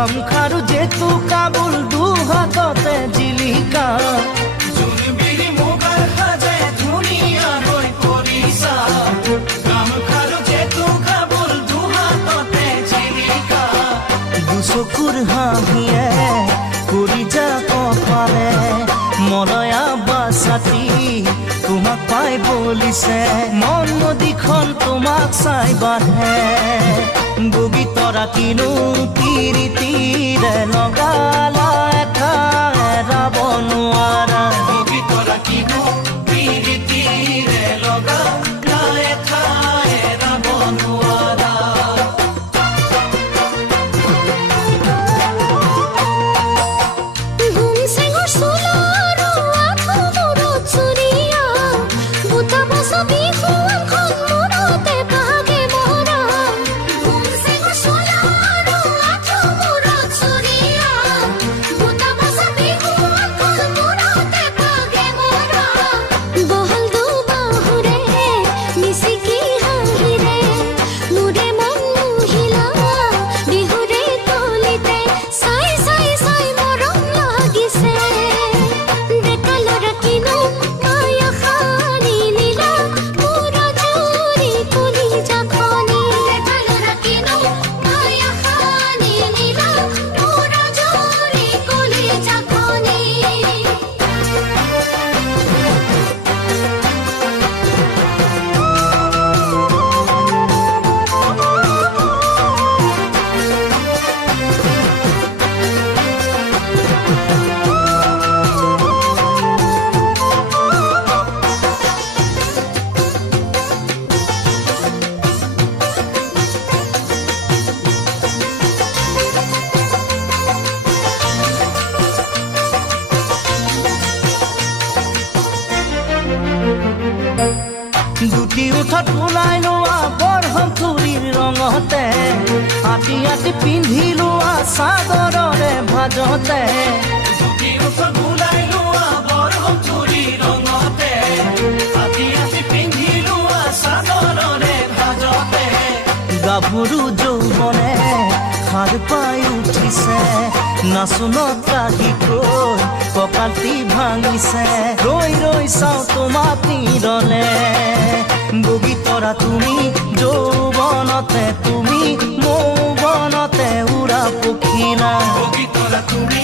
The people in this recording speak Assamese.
গামখাৰু জেতু কাবুল দুহাততে জিলিকা জোনবিৰি মুগাৰ সাজে ধুনীয়াকৈ কৰিছা গামখাৰু জেতু কাবুল দুহাততে জিলিকা দুচকুৰ হাঁহিয়ে কৰি যা কপালে মলয়া বাছাতি তোমাক পাই বলিছে মন নদীখন তোমাক চাই বাঢ়ে বগী তৰা কিনো তিৰি তিৰে লগালা এঠা এৰাব নোৱাৰা বগী তৰা কিনো তিৰি তিৰে লগালা এঠা এৰাব নোৱাৰা দুটি উঠত ওলাই লোৱা বৰহম থুৰিৰ ৰঙতে আতি আতি পিন্ধি লোৱা চাদৰৰে ভাজতে দুটি উঠত ওলাই লোৱা বৰহম থুৰিৰ ৰঙতে আতি আতি পিন্ধি লোৱা চাদৰৰে ভাজতে গাভৰু যৌৱনে সাৰ পাই উঠিছে নাচোনত ৰাগিকৈ কঁকালটি ভাঙিছে ৰৈ ৰৈ চাওঁ তোমাক তীৰলে বগী তৰা তুমি যৌৱনতে তুমি মৌৱনতে উৰা পখিলা বগী তৰা তুমি